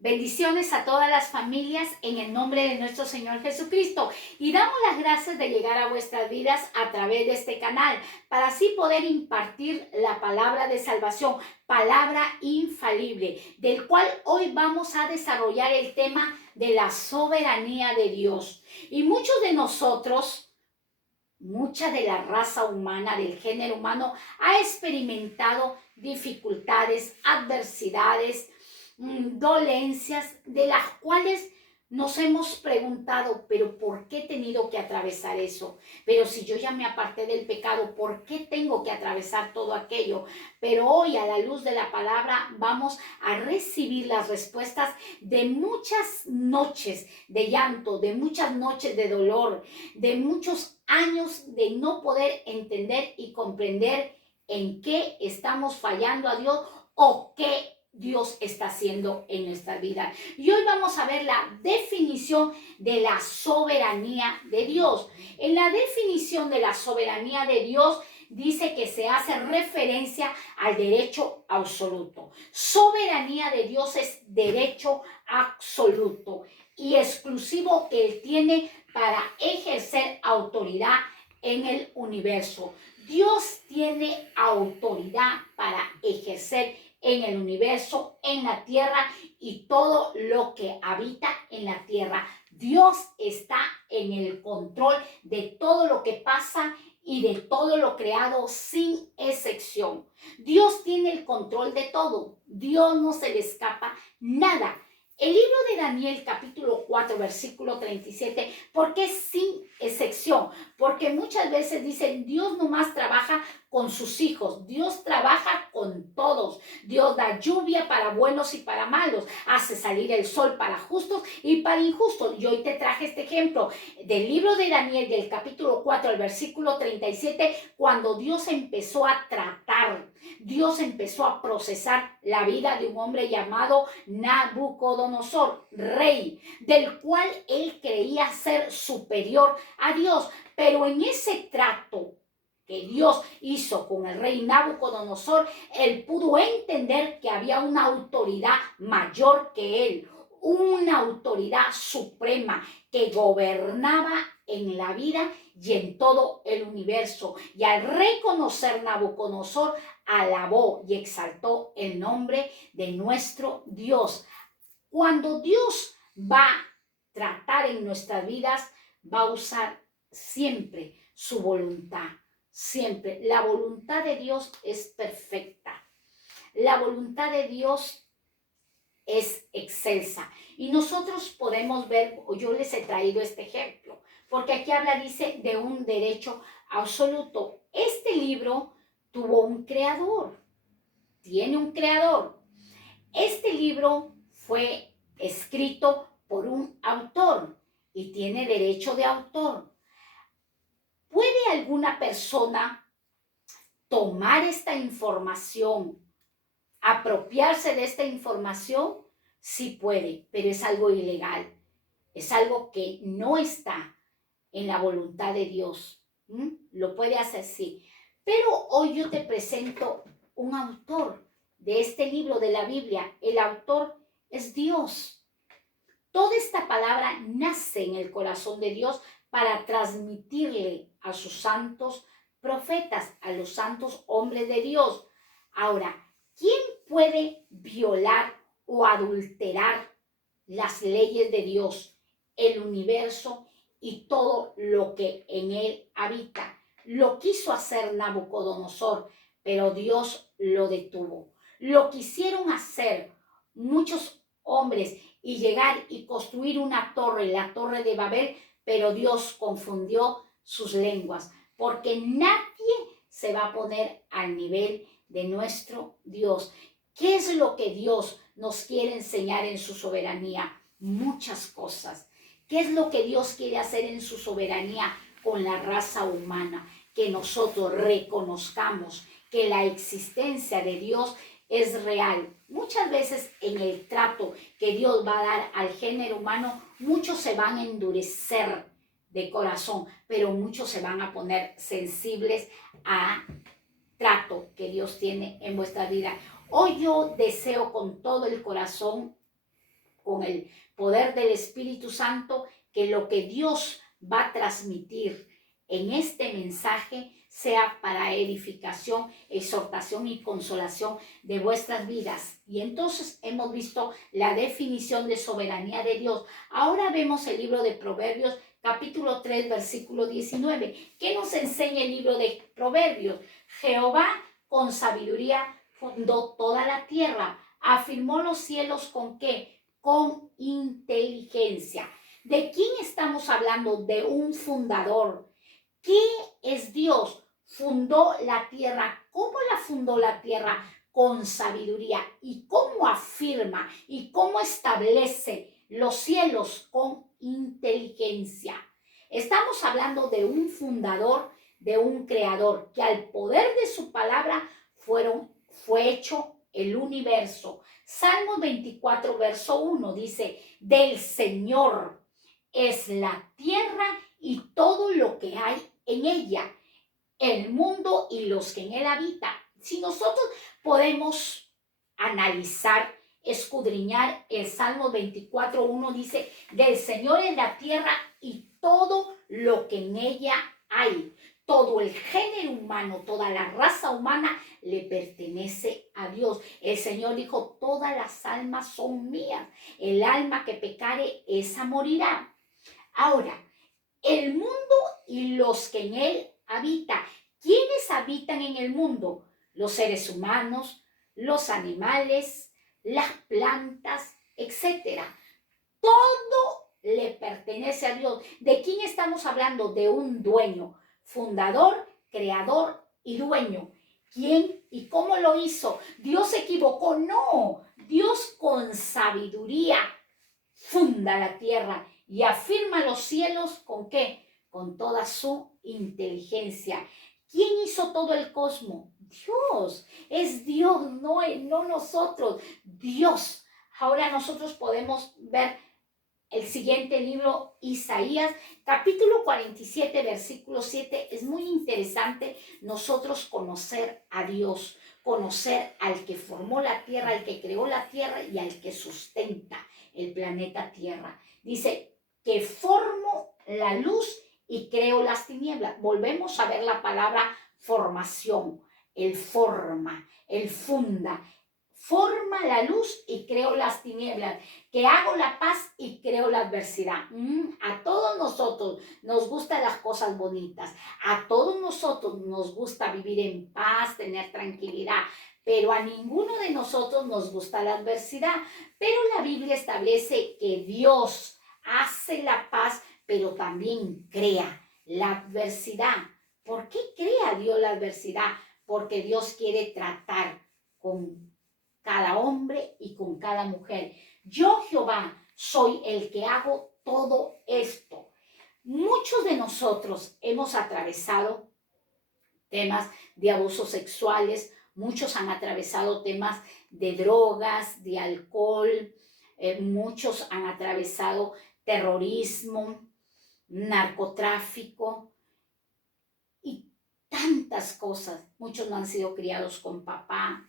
Bendiciones a todas las familias en el nombre de nuestro Señor Jesucristo. Y damos las gracias de llegar a vuestras vidas a través de este canal para así poder impartir la palabra de salvación, palabra infalible, del cual hoy vamos a desarrollar el tema de la soberanía de Dios. Y muchos de nosotros, mucha de la raza humana, del género humano, ha experimentado dificultades, adversidades, dolencias de las cuales nos hemos preguntado, pero ¿por qué he tenido que atravesar eso? Pero si yo ya me aparté del pecado, ¿por qué tengo que atravesar todo aquello? Pero hoy a la luz de la palabra vamos a recibir las respuestas de muchas noches de llanto, de muchas noches de dolor, de muchos años de no poder entender y comprender en qué estamos fallando a Dios o qué Dios está haciendo en nuestra vida. Y hoy vamos a ver la definición de la soberanía de Dios. En la definición de la soberanía de Dios dice que se hace referencia al derecho absoluto. Soberanía de Dios es derecho absoluto y exclusivo que Él tiene para ejercer autoridad en el universo. Dios tiene autoridad para ejercer en el universo, en la tierra y todo lo que habita en la tierra. Dios está en el control de todo lo que pasa y de todo lo creado sin excepción. Dios tiene el control de todo. Dios no se le escapa nada. El libro de Daniel, capítulo 4, versículo 37, porque es sin excepción, porque muchas veces dicen, Dios nomás trabaja con sus hijos, Dios trabaja con todos, Dios da lluvia para buenos y para malos, hace salir el sol para justos y para injustos. Y hoy te traje este ejemplo del libro de Daniel, del capítulo 4, el versículo 37, cuando Dios empezó a tratar, Dios empezó a procesar la vida de un hombre llamado Nabucodonosor, rey, del cual él creía ser superior a Dios. Pero en ese trato que Dios hizo con el rey Nabucodonosor, él pudo entender que había una autoridad mayor que él, una autoridad suprema que gobernaba en la vida y en todo el universo. Y al reconocer Nabucodonosor, alabó y exaltó el nombre de nuestro Dios. Cuando Dios va a tratar en nuestras vidas, va a usar siempre su voluntad. Siempre. La voluntad de Dios es perfecta. La voluntad de Dios es excelsa. Y nosotros podemos ver, o yo les he traído este ejemplo, porque aquí habla, dice, de un derecho absoluto. Este libro tuvo un creador, tiene un creador. Este libro fue escrito por un autor y tiene derecho de autor. ¿Puede alguna persona tomar esta información, apropiarse de esta información? Sí puede, pero es algo ilegal. Es algo que no está en la voluntad de Dios. Lo puede hacer, sí. Pero hoy yo te presento un autor de este libro de la Biblia. El autor es Dios. Toda esta palabra nace en el corazón de Dios para transmitirle a sus santos profetas, a los santos hombres de Dios. Ahora, ¿quién puede violar o adulterar las leyes de Dios, el universo y todo lo que en él habita? Lo quiso hacer Nabucodonosor, pero Dios lo detuvo. Lo quisieron hacer muchos hombres y llegar y construir una torre, la torre de Babel, pero Dios confundió sus lenguas, porque nadie se va a poner al nivel de nuestro Dios. ¿Qué es lo que Dios nos quiere enseñar en su soberanía? Muchas cosas. ¿Qué es lo que Dios quiere hacer en su soberanía con la raza humana? Que nosotros reconozcamos que la existencia de Dios es real. Muchas veces en el trato que Dios va a dar al género humano, muchos se van a endurecer de corazón, pero muchos se van a poner sensibles a trato que Dios tiene en vuestra vida. Hoy yo deseo con todo el corazón con el poder del Espíritu Santo que lo que Dios va a transmitir en este mensaje sea para edificación, exhortación y consolación de vuestras vidas. Y entonces hemos visto la definición de soberanía de Dios. Ahora vemos el libro de Proverbios, capítulo 3, versículo 19. ¿Qué nos enseña el libro de Proverbios? Jehová con sabiduría fundó toda la tierra, afirmó los cielos ¿con qué? Con inteligencia. ¿De quién estamos hablando? De un fundador. ¿Qué es Dios? Fundó la tierra. ¿Cómo la fundó la tierra? Con sabiduría. ¿Y cómo afirma y cómo establece los cielos? Con inteligencia. Estamos hablando de un fundador, de un creador, que al poder de su palabra fue hecho el universo. Salmos 24, verso 1 dice, del Señor es la tierra y todo lo que hay en ella, el mundo y los que en él habitan. Si nosotros podemos analizar, escudriñar el Salmo 24, 1 dice, del Señor es la tierra y todo lo que en ella hay. Todo el género humano, toda la raza humana le pertenece a Dios. El Señor dijo, todas las almas son mías. El alma que pecare, esa morirá. Ahora, el mundo y los que en él habitan. ¿Quiénes habitan en el mundo? Los seres humanos, los animales, las plantas, etc. Todo le pertenece a Dios. ¿De quién estamos hablando? De un dueño, fundador, creador y dueño. ¿Quién y cómo lo hizo? ¿Dios se equivocó? No. Dios con sabiduría funda la tierra y afirma los cielos ¿con qué? Con toda su inteligencia. ¿Quién hizo todo el cosmos? Dios. Es Dios, no nosotros. Dios. Ahora nosotros podemos ver el siguiente libro, Isaías, capítulo 47, versículo 7. Es muy interesante nosotros conocer a Dios, conocer al que formó la tierra, al que creó la tierra y al que sustenta el planeta Tierra. Dice que formo la luz y creo las tinieblas. Volvemos a ver la palabra formación. Él forma, él funda. Forma la luz y creo las tinieblas, que hago la paz y creo la adversidad. A todos nosotros nos gustan las cosas bonitas, a todos nosotros nos gusta vivir en paz, tener tranquilidad, pero a ninguno de nosotros nos gusta la adversidad. Pero la Biblia establece que Dios hace la paz, pero también crea la adversidad. ¿Por qué crea Dios la adversidad? Porque Dios quiere tratar con cada hombre y con cada mujer. Yo, Jehová, soy el que hago todo esto. Muchos de nosotros hemos atravesado temas de abusos sexuales, muchos han atravesado temas de drogas, de alcohol, muchos han atravesado terrorismo, narcotráfico y tantas cosas. Muchos no han sido criados con papá.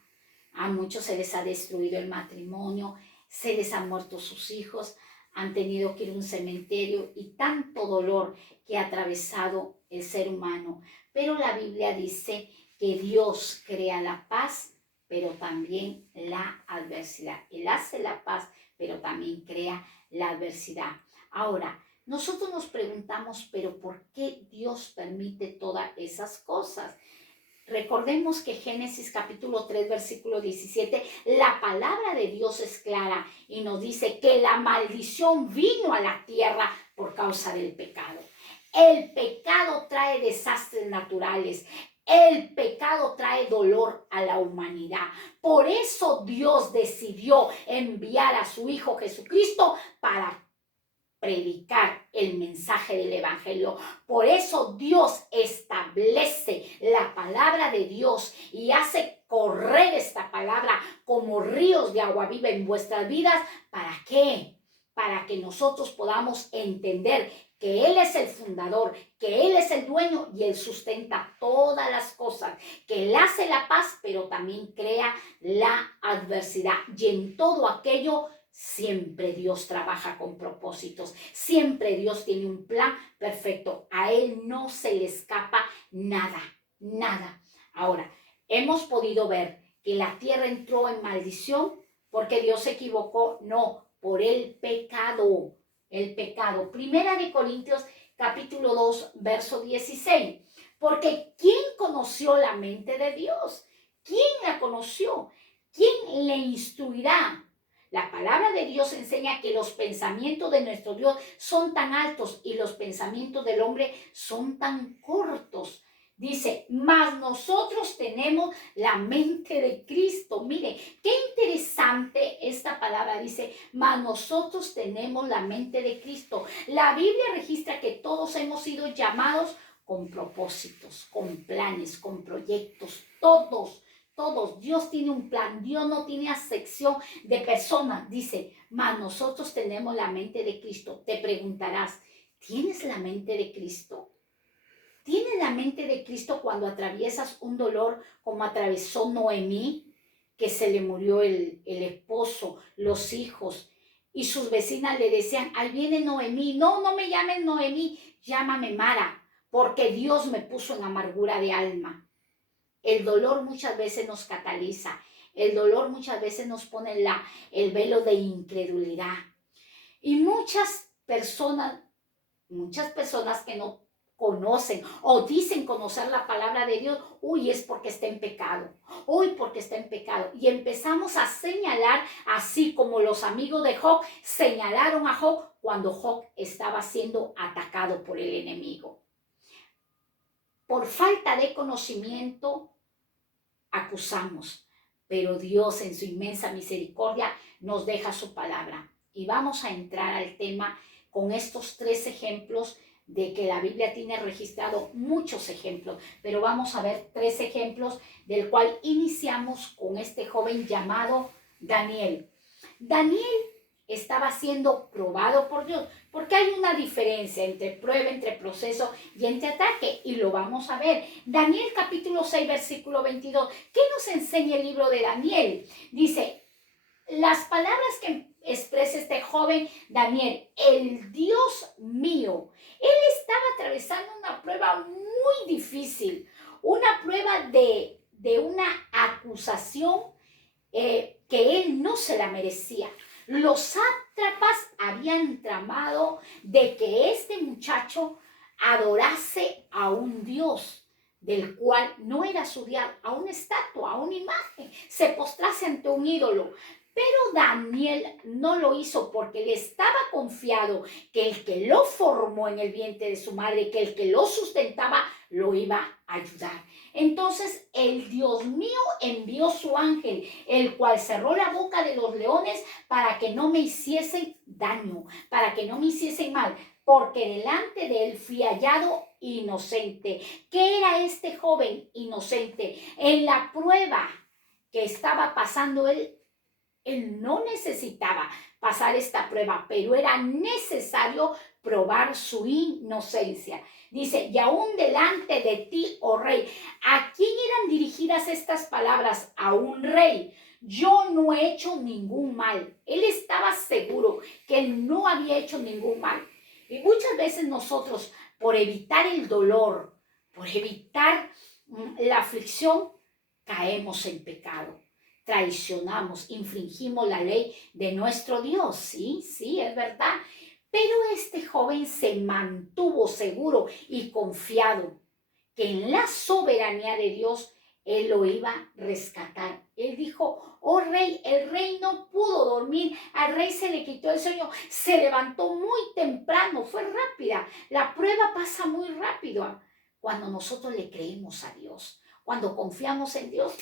A muchos se les ha destruido el matrimonio, se les han muerto sus hijos, han tenido que ir a un cementerio y tanto dolor que ha atravesado el ser humano. Pero la Biblia dice que Dios crea la paz, pero también la adversidad. Él hace la paz, pero también crea la adversidad. Ahora, nosotros nos preguntamos, ¿pero por qué Dios permite todas esas cosas? Recordemos que Génesis capítulo 3, versículo 17, la palabra de Dios es clara y nos dice que la maldición vino a la tierra por causa del pecado. El pecado trae desastres naturales. El pecado trae dolor a la humanidad. Por eso Dios decidió enviar a su Hijo Jesucristo para predicar el mensaje del evangelio. Por eso Dios establece la palabra de Dios y hace correr esta palabra como ríos de agua viva en vuestras vidas. ¿Para qué? Para que nosotros podamos entender que Él es el fundador, que Él es el dueño y Él sustenta todas las cosas, que Él hace la paz, pero también crea la adversidad. Y en todo aquello Siempre Dios trabaja con propósitos. Siempre Dios tiene un plan perfecto. A Él no se le escapa nada, nada. Ahora, hemos podido ver que la tierra entró en maldición porque Dios se equivocó. No, por el pecado. El pecado. Primera de Corintios capítulo 2, verso 16. Porque ¿quién conoció la mente de Dios? ¿Quién la conoció? ¿Quién le instruirá? La palabra de Dios enseña que los pensamientos de nuestro Dios son tan altos y los pensamientos del hombre son tan cortos. Dice, mas nosotros tenemos la mente de Cristo. Mire, qué interesante esta palabra. Dice, mas nosotros tenemos la mente de Cristo. La Biblia registra que todos hemos sido llamados con propósitos, con planes, con proyectos, todos. Todos, Dios tiene un plan, Dios no tiene acepción de personas. Dice, mas nosotros tenemos la mente de Cristo. Te preguntarás, ¿tienes la mente de Cristo? ¿Tienes la mente de Cristo cuando atraviesas un dolor como atravesó Noemí, que se le murió el esposo, los hijos, y sus vecinas le decían, ahí viene Noemí, no, no me llames Noemí, llámame Mara, porque Dios me puso en amargura de alma. El dolor muchas veces nos cataliza. El dolor muchas veces nos pone el velo de incredulidad. Y muchas personas que no conocen o dicen conocer la palabra de Dios, uy, es porque está en pecado, uy, porque está en pecado. Y empezamos a señalar, así como los amigos de Job señalaron a Job cuando Job estaba siendo atacado por el enemigo. Por falta de conocimiento, acusamos, pero Dios en su inmensa misericordia nos deja su palabra. Y vamos a entrar al tema con estos 3 ejemplos de que la Biblia tiene registrado muchos ejemplos, pero vamos a ver 3 ejemplos del cual iniciamos con este joven llamado Daniel. Daniel estaba siendo probado por Dios, porque hay una diferencia entre prueba, entre proceso y entre ataque, y lo vamos a ver. Daniel capítulo 6, versículo 22. ¿Qué nos enseña el libro de Daniel? Dice, las palabras que expresa este joven Daniel, el Dios mío. Él estaba atravesando una prueba muy difícil, una prueba de una acusación que él no se la merecía. Los sátrapas habían tramado de que este muchacho adorase a un Dios del cual no era su Dios, a una estatua, a una imagen, se postrase ante un ídolo. Pero Daniel no lo hizo porque le estaba confiado que el que lo formó en el vientre de su madre, que el que lo sustentaba, lo iba a ayudar. Entonces el Dios mío envió su ángel, el cual cerró la boca de los leones para que no me hiciesen daño, para que no me hiciesen mal, porque delante de él fui hallado inocente. ¿Qué era este joven inocente? En la prueba que estaba pasando él no necesitaba pasar esta prueba, pero era necesario probar su inocencia. Dice, y aún delante de ti, oh rey. ¿A quién eran dirigidas estas palabras? A un rey. Yo no he hecho ningún mal. Él estaba seguro que él no había hecho ningún mal. Y muchas veces nosotros, por evitar el dolor, por evitar la aflicción, caemos en pecado. Traicionamos, infringimos la ley de nuestro Dios. Sí, sí, es verdad. Pero este joven se mantuvo seguro y confiado que en la soberanía de Dios él lo iba a rescatar. Él dijo, oh rey, el rey no pudo dormir, al rey se le quitó el sueño, se levantó muy temprano, fue rápida. La prueba pasa muy rápido cuando nosotros le creemos a Dios, cuando confiamos en Dios.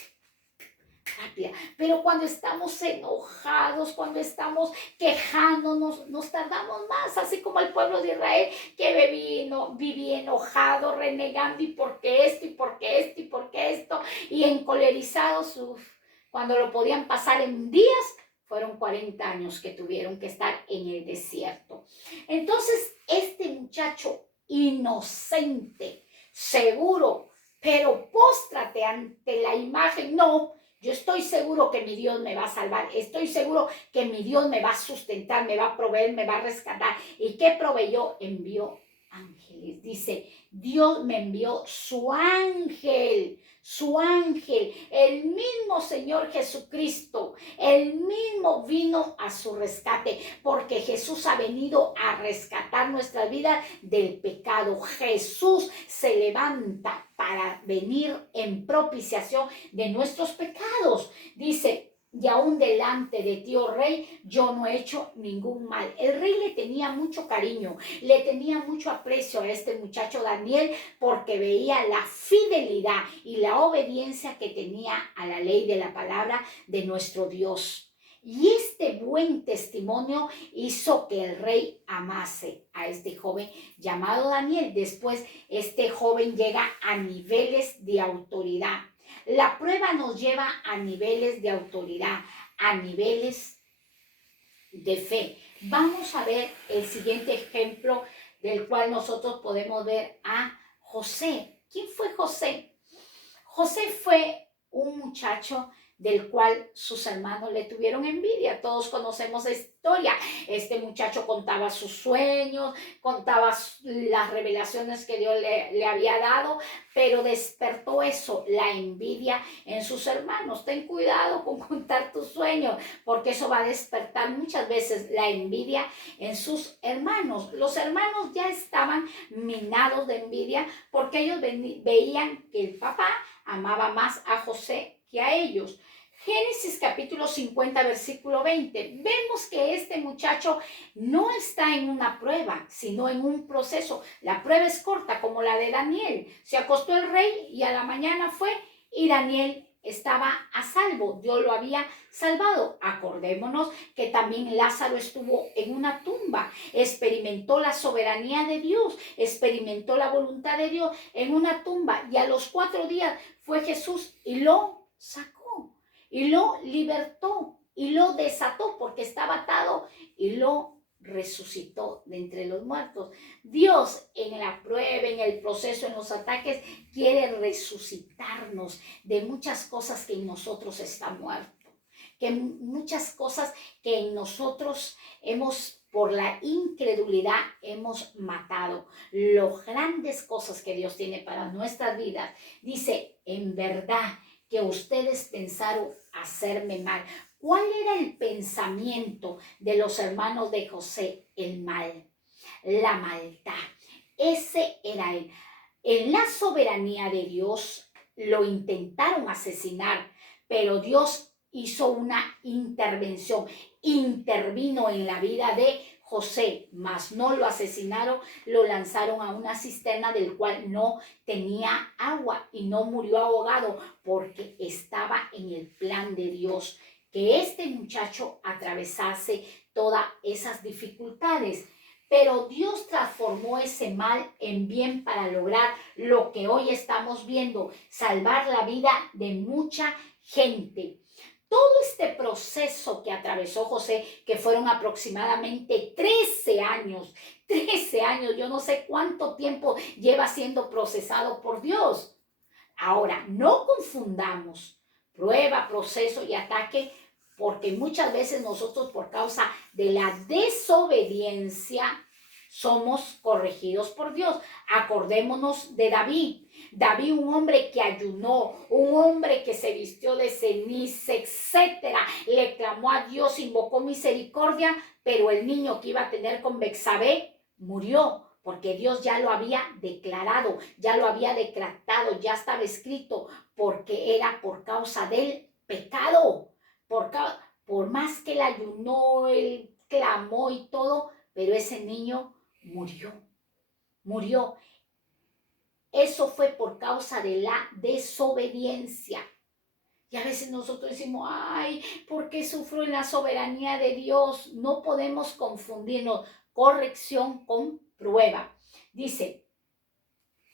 Rápida. Pero cuando estamos enojados, cuando estamos quejándonos, nos tardamos más, así como el pueblo de Israel que vivía enojado, renegando, y porque esto, y porque esto, y porque esto, y encolerizados, cuando lo podían pasar en días, fueron 40 años que tuvieron que estar en el desierto. Entonces, este muchacho inocente, seguro, pero póstrate ante la imagen, no. Yo estoy seguro que mi Dios me va a salvar. Estoy seguro que mi Dios me va a sustentar, me va a proveer, me va a rescatar. ¿Y qué proveyó? Envió ángeles. Dice, Dios me envió su ángel, el mismo Señor Jesucristo, el mismo vino a su rescate, porque Jesús ha venido a rescatar nuestra vida del pecado. Jesús se levanta para venir en propiciación de nuestros pecados. Dice, y aún delante de ti, oh rey, yo no he hecho ningún mal. El rey le tenía mucho cariño, le tenía mucho aprecio a este muchacho Daniel, porque veía la fidelidad y la obediencia que tenía a la ley de la palabra de nuestro Dios. Y este buen testimonio hizo que el rey amase a este joven llamado Daniel. Después, este joven llega a niveles de autoridad. La prueba nos lleva a niveles de autoridad, a niveles de fe. Vamos a ver el siguiente ejemplo del cual nosotros podemos ver a José. ¿Quién fue José? José fue un muchacho del cual sus hermanos le tuvieron envidia. Todos conocemos la historia. Este muchacho contaba sus sueños, contaba las revelaciones que Dios le había dado, pero despertó eso, la envidia en sus hermanos. Ten cuidado con contar tus sueños, porque eso va a despertar muchas veces la envidia en sus hermanos. Los hermanos ya estaban minados de envidia porque ellos veían que el papá amaba más a José que a ellos. Génesis capítulo 50, versículo 20. Vemos que este muchacho no está en una prueba, sino en un proceso. La prueba es corta, como la de Daniel. Se acostó el rey y a la mañana fue y Daniel estaba a salvo. Dios lo había salvado. Acordémonos que también Lázaro estuvo en una tumba. Experimentó la soberanía de Dios, experimentó la voluntad de Dios en una tumba. Y a los 4 días fue Jesús y lo sacó, y lo libertó, y lo desató porque estaba atado, y lo resucitó de entre los muertos. Dios en la prueba, en el proceso, en los ataques, quiere resucitarnos de muchas cosas que en nosotros están muertos, que muchas cosas que en nosotros hemos, por la incredulidad, hemos matado. Las grandes cosas que Dios tiene para nuestras vidas. Dice, en verdad que ustedes pensaron hacerme mal. ¿Cuál era el pensamiento de los hermanos de José? El mal, la maldad. Ese era él. En la soberanía de Dios lo intentaron asesinar, pero Dios hizo una intervención, intervino en la vida de José, mas no lo asesinaron, lo lanzaron a una cisterna del cual no tenía agua y no murió ahogado porque estaba en el plan de Dios que este muchacho atravesase todas esas dificultades. Pero Dios transformó ese mal en bien para lograr lo que hoy estamos viendo, salvar la vida de mucha gente. Todo este proceso que atravesó José, que fueron aproximadamente 13 años, yo no sé cuánto tiempo lleva siendo procesado por Dios. Ahora, no confundamos prueba, proceso y ataque, porque muchas veces nosotros por causa de la desobediencia somos corregidos por Dios. Acordémonos de David. David, un hombre que ayunó, un hombre que se vistió de ceniza, etcétera, le clamó a Dios, invocó misericordia, pero el niño que iba a tener con Betsabé murió, porque Dios ya lo había declarado, ya lo había decretado, ya estaba escrito, porque era por causa del pecado. Por más que él ayunó, él clamó y todo, pero ese niño murió. Eso fue por causa de la desobediencia. Y a veces nosotros decimos, ay, ¿por qué sufro en la soberanía de Dios? No podemos confundirnos corrección con prueba. Dice,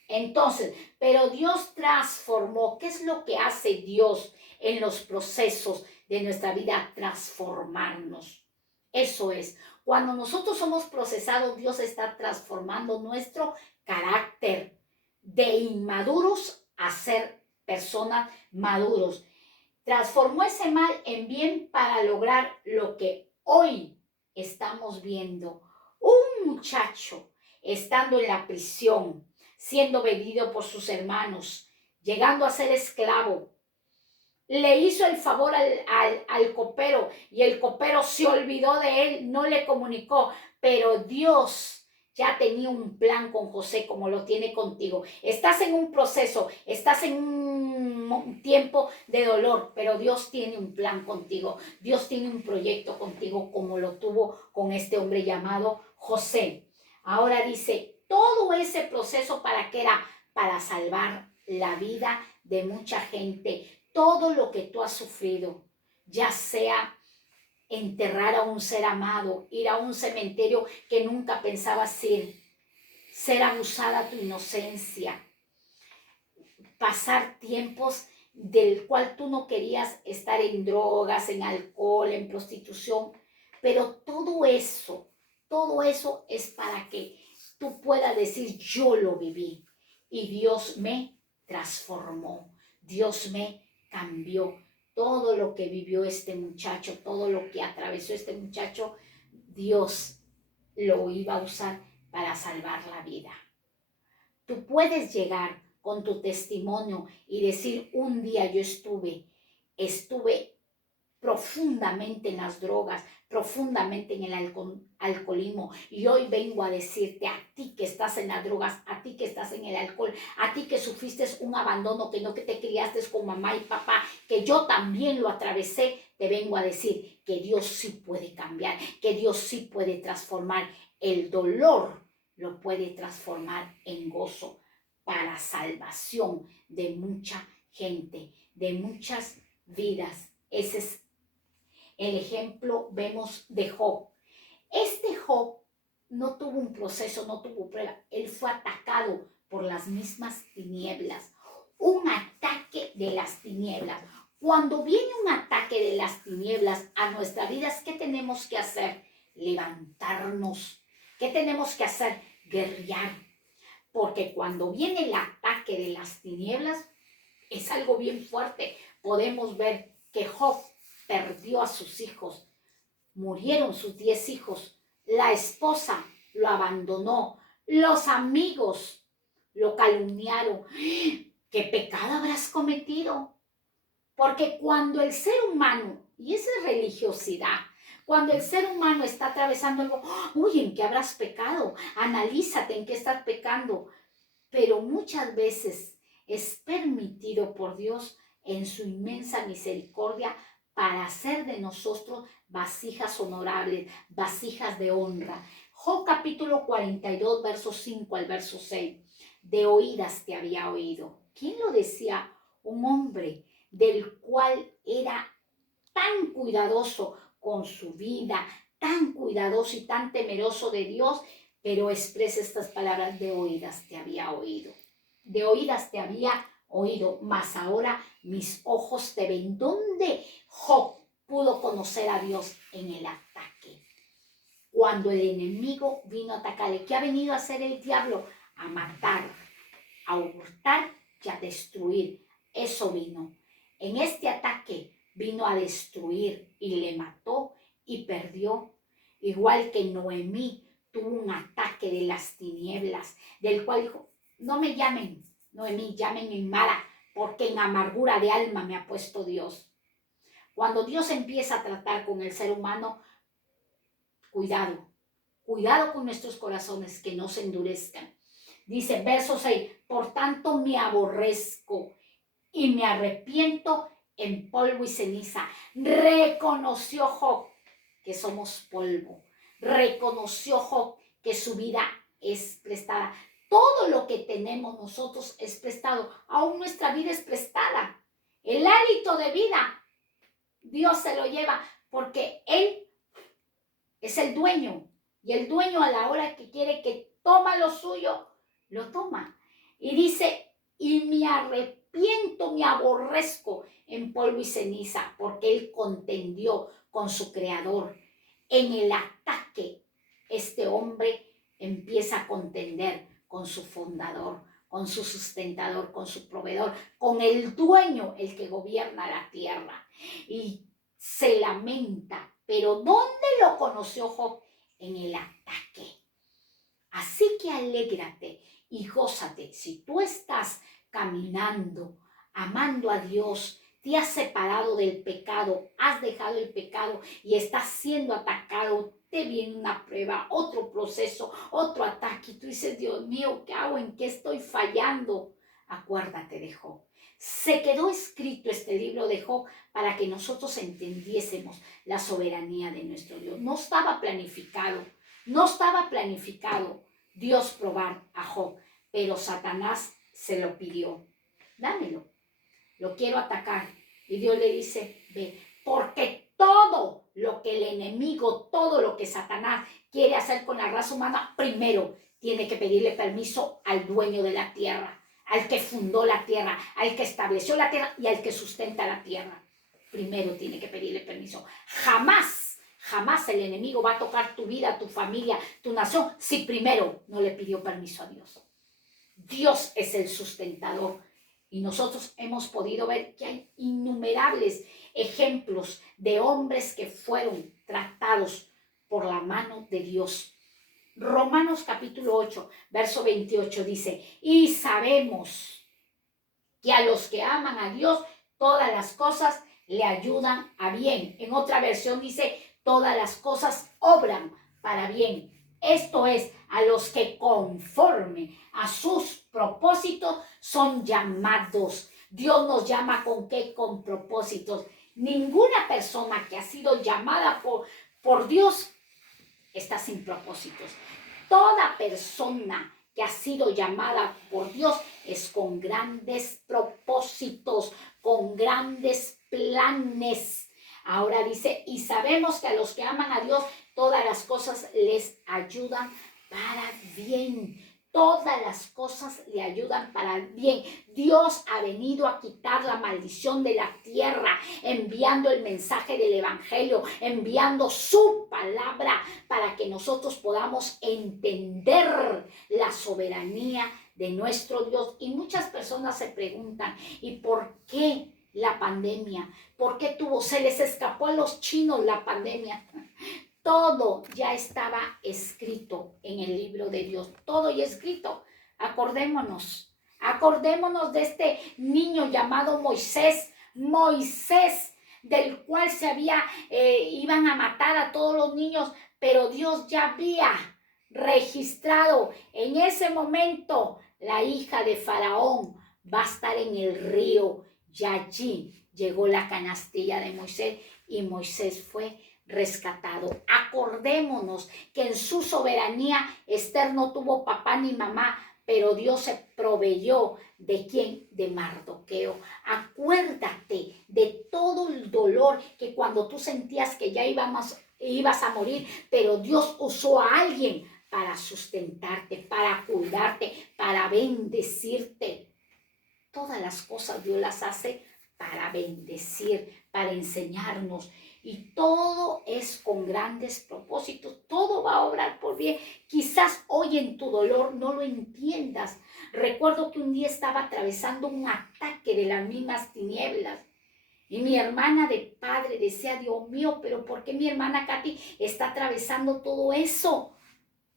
entonces, pero Dios transformó. ¿Qué es lo que hace Dios en los procesos de nuestra vida? Transformarnos. Eso es. Cuando nosotros somos procesados, Dios está transformando nuestro carácter de inmaduros a ser personas maduros. Transformó ese mal en bien para lograr lo que hoy estamos viendo. Un muchacho estando en la prisión, siendo vendido por sus hermanos, llegando a ser esclavo, le hizo el favor al copero y el copero se olvidó de él, no le comunicó, pero Dios ya tenía un plan con José como lo tiene contigo. Estás en un proceso, estás en un tiempo de dolor, pero Dios tiene un plan contigo. Dios tiene un proyecto contigo como lo tuvo con este hombre llamado José. Ahora dice, todo ese proceso para qué era, para salvar la vida de mucha gente. Todo lo que tú has sufrido, ya sea enterrar a un ser amado, ir a un cementerio que nunca pensabas ir, ser abusada tu inocencia, pasar tiempos del cual tú no querías estar en drogas, en alcohol, en prostitución, pero todo eso es para que tú puedas decir, yo lo viví y Dios me transformó, Dios me cambió. Todo lo que vivió este muchacho, todo lo que atravesó este muchacho, Dios lo iba a usar para salvar la vida. Tú puedes llegar con tu testimonio y decir, un día yo estuve profundamente en las drogas, profundamente en el alcoholismo, y hoy vengo a decirte a ti que estás en las drogas, a ti que estás en el alcohol, a ti que sufriste un abandono, que no que te criaste con mamá y papá, que yo también lo atravesé, te vengo a decir que Dios sí puede cambiar, que Dios sí puede transformar el dolor, lo puede transformar en gozo para salvación de mucha gente, de muchas vidas. Ese es el ejemplo, vemos de Job. Este Job no tuvo un proceso, no tuvo prueba. Él fue atacado por las mismas tinieblas. Un ataque de las tinieblas. Cuando viene un ataque de las tinieblas a nuestras vidas, ¿qué tenemos que hacer? Levantarnos. ¿Qué tenemos que hacer? Guerrear. Porque cuando viene el ataque de las tinieblas, es algo bien fuerte. Podemos ver que Job perdió a sus hijos, murieron sus 10 hijos, la esposa lo abandonó, los amigos lo calumniaron. ¿Qué pecado habrás cometido? Porque cuando el ser humano, y esa es religiosidad, cuando el ser humano está atravesando algo, uy, ¿en qué habrás pecado? Analízate en qué estás pecando. Pero muchas veces es permitido por Dios en su inmensa misericordia para hacer de nosotros vasijas honorables, vasijas de honra. Job capítulo 42, verso 5 al verso 6. De oídas te había oído. ¿Quién lo decía? Un hombre del cual era tan cuidadoso con su vida, tan cuidadoso y tan temeroso de Dios, pero expresa estas palabras: de oídas te había oído. De oídas te había oído, mas ahora mis ojos te ven. ¿Dónde Job pudo conocer a Dios? En el ataque. Cuando el enemigo vino a atacarle. ¿Qué ha venido a hacer el diablo? A matar, a hurtar y a destruir. Eso vino. En este ataque vino a destruir y le mató y perdió. Igual que Noemí tuvo un ataque de las tinieblas, del cual dijo, no me llamen Noemí, llamen en Mara, porque en amargura de alma me ha puesto Dios. Cuando Dios empieza a tratar con el ser humano, cuidado, cuidado con nuestros corazones, que no se endurezcan. Dice, verso 6, por tanto me aborrezco y me arrepiento en polvo y ceniza. Reconoció Job que somos polvo. Reconoció Job que su vida es prestada. Todo lo que tenemos nosotros es prestado. Aún nuestra vida es prestada. El hálito de vida, Dios se lo lleva porque Él es el dueño. Y el dueño, a la hora que quiere que toma lo suyo, lo toma. Y dice, y me arrepiento, me aborrezco en polvo y ceniza, porque Él contendió con su creador. En el ataque, este hombre empieza a contender con su fundador, con su sustentador, con su proveedor, con el dueño, el que gobierna la tierra. Y se lamenta. Pero ¿dónde lo conoció Job? En el ataque. Así que alégrate y gózate. Si tú estás caminando, amando a Dios, te has separado del pecado, has dejado el pecado y estás siendo atacado, te viene una prueba, otro proceso, otro ataque y tú dices, Dios mío, ¿qué hago? ¿En qué estoy fallando? Acuérdate de Job. Se quedó escrito este libro de Job para que nosotros entendiésemos la soberanía de nuestro Dios. No estaba planificado, no estaba planificado Dios probar a Job, pero Satanás se lo pidió. Dámelo, lo quiero atacar. Y Dios le dice, ve, porque todo lo que el enemigo, todo lo que Satanás quiere hacer con la raza humana, primero tiene que pedirle permiso al dueño de la tierra, al que fundó la tierra, al que estableció la tierra y al que sustenta la tierra. Primero tiene que pedirle permiso. Jamás el enemigo va a tocar tu vida, tu familia, tu nación, si primero no le pidió permiso a Dios. Dios es el sustentador. Y nosotros hemos podido ver que hay innumerables ejemplos de hombres que fueron tratados por la mano de Dios. Romanos capítulo 8, verso 28 dice, y sabemos que a los que aman a Dios, todas las cosas le ayudan a bien. En otra versión dice, todas las cosas obran para bien. Esto es, a los que conforme a sus propósitos son llamados. Dios nos llama ¿con qué? Con propósitos. Ninguna persona que ha sido llamada por Dios está sin propósitos. Toda persona que ha sido llamada por Dios es con grandes propósitos, con grandes planes. Ahora dice, y sabemos que a los que aman a Dios, todas las cosas les ayudan para bien. Todas las cosas le ayudan para bien. Dios ha venido a quitar la maldición de la tierra, enviando el mensaje del evangelio, enviando su palabra para que nosotros podamos entender la soberanía de nuestro Dios. Y muchas personas se preguntan, ¿y por qué la pandemia? ¿Por qué se les escapó a los chinos la pandemia? Todo ya estaba escrito en el libro de Dios, todo ya escrito. Acordémonos de este niño llamado Moisés, del cual iban a matar a todos los niños, pero Dios ya había registrado en ese momento la hija de Faraón va a estar en el río y allí llegó la canastilla de Moisés y Moisés fue rescatado. Acordémonos que en su soberanía Esther no tuvo papá ni mamá, pero Dios se proveyó de quién, de Mardoqueo. Acuérdate de todo el dolor que cuando tú sentías que ya ibas a morir, pero Dios usó a alguien para sustentarte, para cuidarte, para bendecirte. Todas las cosas Dios las hace para bendecir, para enseñarnos. Y todo es con grandes propósitos. Todo va a obrar por bien. Quizás hoy en tu dolor no lo entiendas. Recuerdo que un día estaba atravesando un ataque de las mismas tinieblas. Y mi hermana de padre decía, Dios mío, pero ¿por qué mi hermana Katy está atravesando todo eso?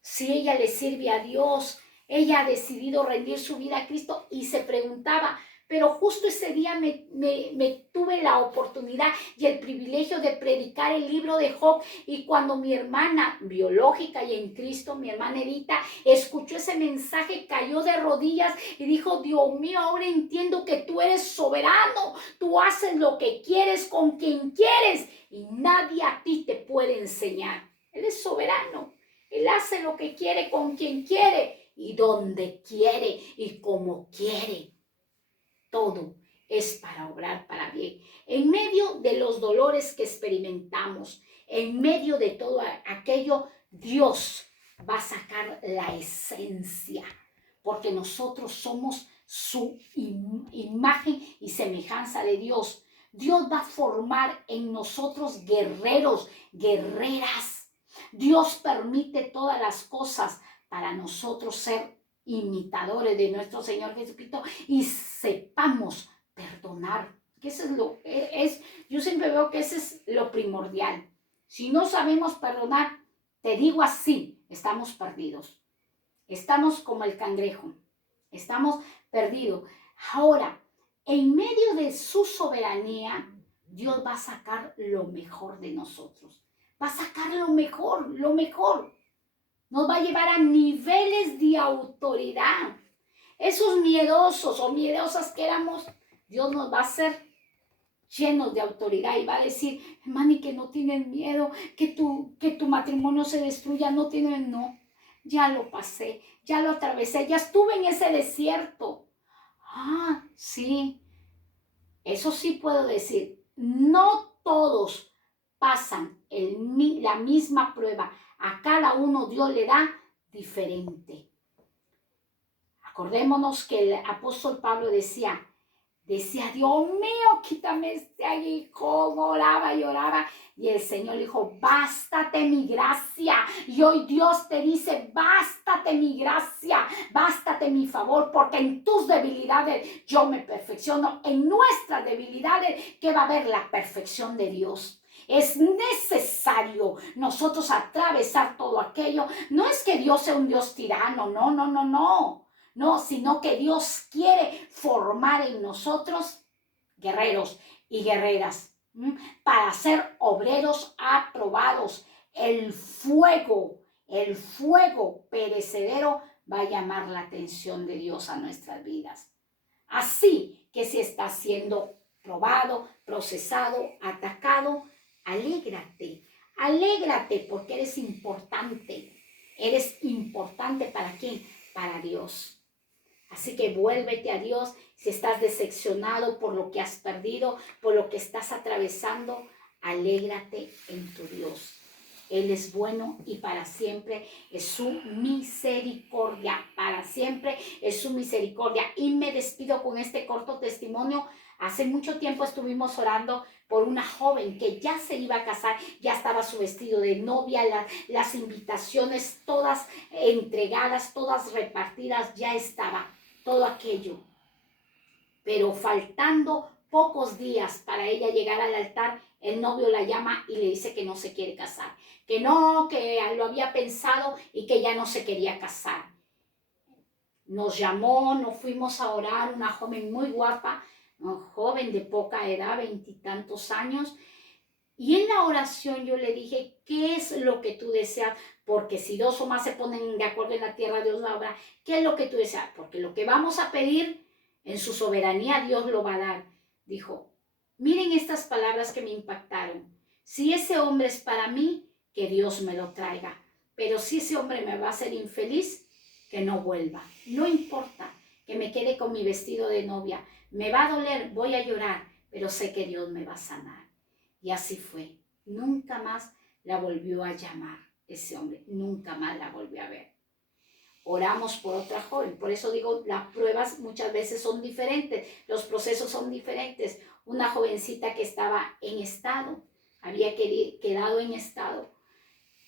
Si ella le sirve a Dios, ella ha decidido rendir su vida a Cristo y se preguntaba, pero justo ese día me tuve la oportunidad y el privilegio de predicar el libro de Job y cuando mi hermana biológica y en Cristo, mi hermana Edita, escuchó ese mensaje, cayó de rodillas y dijo, Dios mío, ahora entiendo que tú eres soberano, tú haces lo que quieres con quien quieres y nadie a ti te puede enseñar. Él es soberano. Él hace lo que quiere con quien quiere y donde quiere y como quiere. Todo es para obrar para bien. En medio de los dolores que experimentamos, en medio de todo aquello, Dios va a sacar la esencia, porque nosotros somos su imagen y semejanza de Dios. Dios va a formar en nosotros guerreros, guerreras. Dios permite todas las cosas para nosotros ser imitadores de nuestro Señor Jesucristo y sepamos perdonar. Que eso yo siempre veo que ese es lo primordial. Si no sabemos perdonar, te digo así, estamos perdidos. Estamos como el cangrejo. Estamos perdidos. Ahora, en medio de su soberanía, Dios va a sacar lo mejor de nosotros. Va a sacar lo mejor, lo mejor. Nos va a llevar a niveles de autoridad. Esos miedosos o miedosas que éramos, Dios nos va a hacer llenos de autoridad y va a decir, hermani, que no tienes miedo, que tu matrimonio se destruya, no, ya lo pasé, ya lo atravesé, ya estuve en ese desierto. Ah, sí, eso sí puedo decir, no todos pasan la misma prueba, a cada uno Dios le da diferente. Acordémonos que el apóstol Pablo decía, Dios mío, quítame este aguijón, oraba y oraba. Y el Señor dijo, bástate mi gracia. Y hoy Dios te dice, bástate mi gracia, bástate mi favor, porque en tus debilidades yo me perfecciono. En nuestras debilidades, que va a haber la perfección de Dios. Es necesario nosotros atravesar todo aquello. No es que Dios sea un Dios tirano, no, sino que Dios quiere formar en nosotros guerreros y guerreras para ser obreros aprobados. El fuego perecedero va a llamar la atención de Dios a nuestras vidas. Así que si está siendo probado, procesado, atacado, alégrate porque eres importante. Eres importante ¿para quién? Para Dios. Así que vuélvete a Dios si estás decepcionado por lo que has perdido, por lo que estás atravesando. Alégrate en tu Dios. Él es bueno y para siempre es su misericordia. Para siempre es su misericordia. Y me despido con este corto testimonio. Hace mucho tiempo estuvimos orando por una joven que ya se iba a casar, ya estaba su vestido de novia, las invitaciones todas entregadas, todas repartidas, ya estaba todo aquello. Pero faltando pocos días para ella llegar al altar, el novio la llama y le dice que no se quiere casar, que no, que lo había pensado y que ya no se quería casar. Nos llamó, nos fuimos a orar, una joven muy guapa, una joven de poca edad, 20 y tantos años. Y en la oración yo le dije, ¿qué es lo que tú deseas? Porque si dos o más se ponen de acuerdo en la tierra, Dios la obra. ¿Qué es lo que tú deseas? Porque lo que vamos a pedir, en su soberanía Dios lo va a dar. Dijo, miren estas palabras que me impactaron. Si ese hombre es para mí, que Dios me lo traiga. Pero si ese hombre me va a hacer infeliz, que no vuelva. No importa que me quede con mi vestido de novia. Me va a doler, voy a llorar, pero sé que Dios me va a sanar. Y así fue. Nunca más la volvió a llamar ese hombre. Nunca más la volvió a ver. Oramos por otra joven. Por eso digo, las pruebas muchas veces son diferentes. Los procesos son diferentes. Una jovencita que estaba en estado. Había quedado en estado.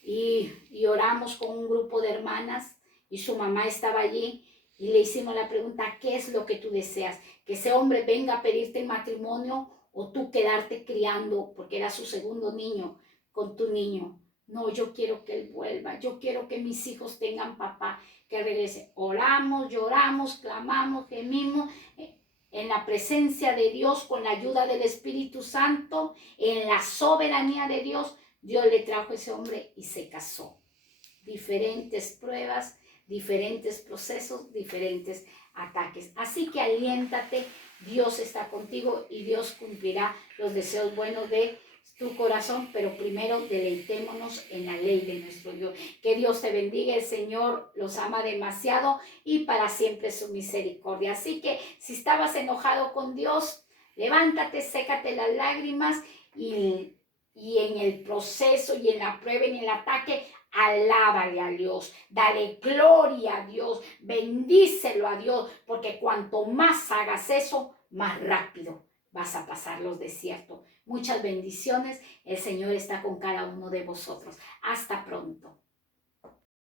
Y oramos con un grupo de hermanas. Y su mamá estaba allí. Y le hicimos la pregunta, ¿qué es lo que tú deseas? ¿Que ese hombre venga a pedirte matrimonio? O tú quedarte criando, porque era su segundo niño, con tu niño. No, yo quiero que él vuelva. Yo quiero que mis hijos tengan papá, que regrese. Oramos, lloramos, clamamos, gemimos. En la presencia de Dios, con la ayuda del Espíritu Santo, en la soberanía de Dios, Dios le trajo a ese hombre y se casó. Diferentes pruebas, diferentes procesos, diferentes ataques. Así que aliéntate. Dios está contigo y Dios cumplirá los deseos buenos de tu corazón, pero primero deleitémonos en la ley de nuestro Dios. Que Dios te bendiga, el Señor los ama demasiado y para siempre su misericordia. Así que si estabas enojado con Dios, levántate, sécate las lágrimas y en el proceso y en la prueba y en el ataque, alábale a Dios, dale gloria a Dios, bendícelo a Dios, porque cuanto más hagas eso, más rápido vas a pasar los desiertos. Muchas bendiciones, el Señor está con cada uno de vosotros. Hasta pronto.